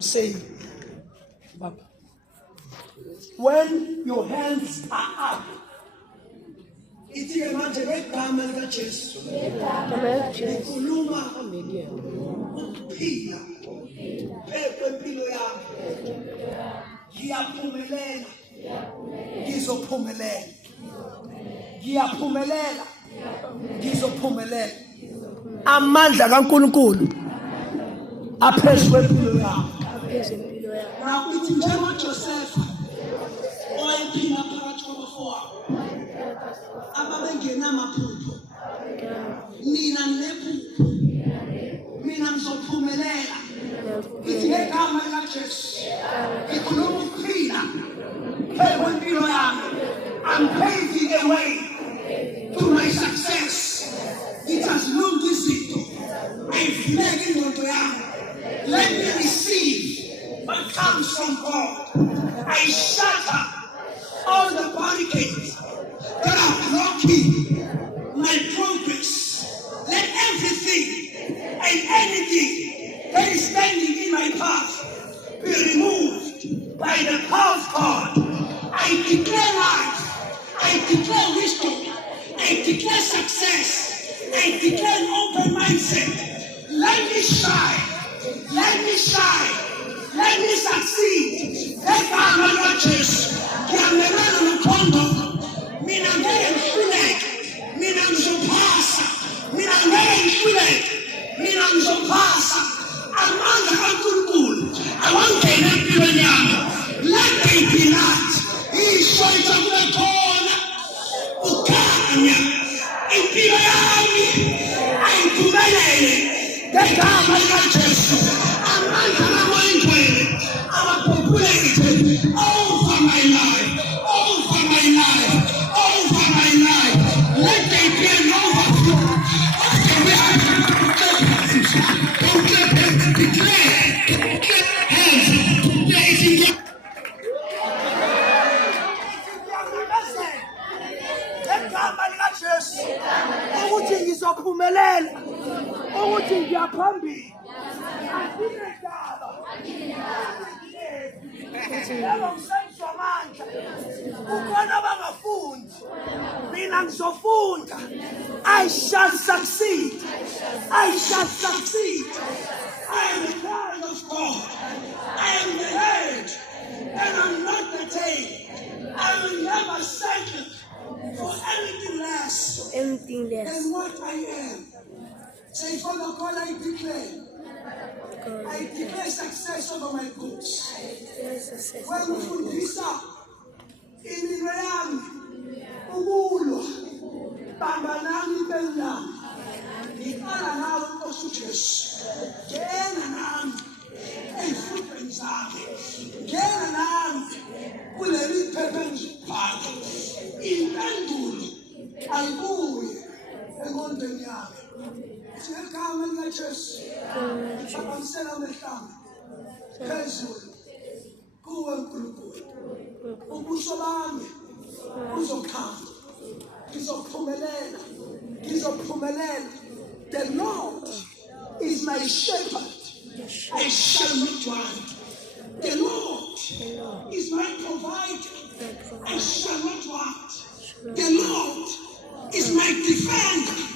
Say, Baba, when your hands are up, ithi manje ngegama lika Jesu ngikhuluma ukuphila kwempilo yami, ngiyaphumelela, ngizophumelela, ngiyaphumelela, ngizophumelela. Amandla kaNkulunkulu aphezu kwempilo yami. Nakuthi njengoJosefa owayephila phakathi kwabafowabo ababengenamaphupho, mina nephupho, mina ngizophumelela. Ithi ngegama likaJesu ngikhuluma ukuphila phezu kwempilo yami. I'm paving a way to my success. Ngithi azilungi izinto ayivuleke ingqondo yami. Let me receive what comes from God. I shatter all the barricades that are blocking my progress. Let everything and anything that is standing in my path be removed by the power of God. I declare life. I declare wisdom. I declare success. I declare an open mindset. Let me shine. Let me shine. Let me succeed. Egama likaJesu ngiyamelana nokhonto. Mina ngeke ngihluleke. Mina ngizophasa. Mina ngeke ngihluleke. Mina ngizophasa. Amandla kaNkulunkulu awangena empilweni yami. Let there be light. Ishoyisa kube khona ukhanya impilo yami ayiphumelele. Ngegama likaJesu amandla kamoyingcwele awapopulated over my life, over my life, over my life. Let there be an overflow of the life. Declare hands. There is in ngegama likaJesu ukuthi ngizophumelela, ukuthi ngiyaphambili. Lebo ngisenjwa amandla ukubona abangafundi, mina ngizofunda. I shall succeed. I shall succeed. I am the child of God. I am the head and I'm not the tail. I will never settle for anything less than what I am. Say, Father God, I declare success over my books. When ufundisa impilo yami ukulwa, bamba nami benami. Ngiqala nawe Nkosi uJesu. Ngena nami ezifundweni zami. Ngena nami kuleli phepha engibhala. Impendulo ayibuye engqondweni yami. Ngegama likaJesu ngicabamisela amehlanga phezulu kuwe Nkulunkulu. Ubuso bami buzokhanya. Ngizophumelela. Ngizophumelela. The Lord is my shepherd. I shall not want. The Lord is my provider. I shall not want. The Lord is my defender.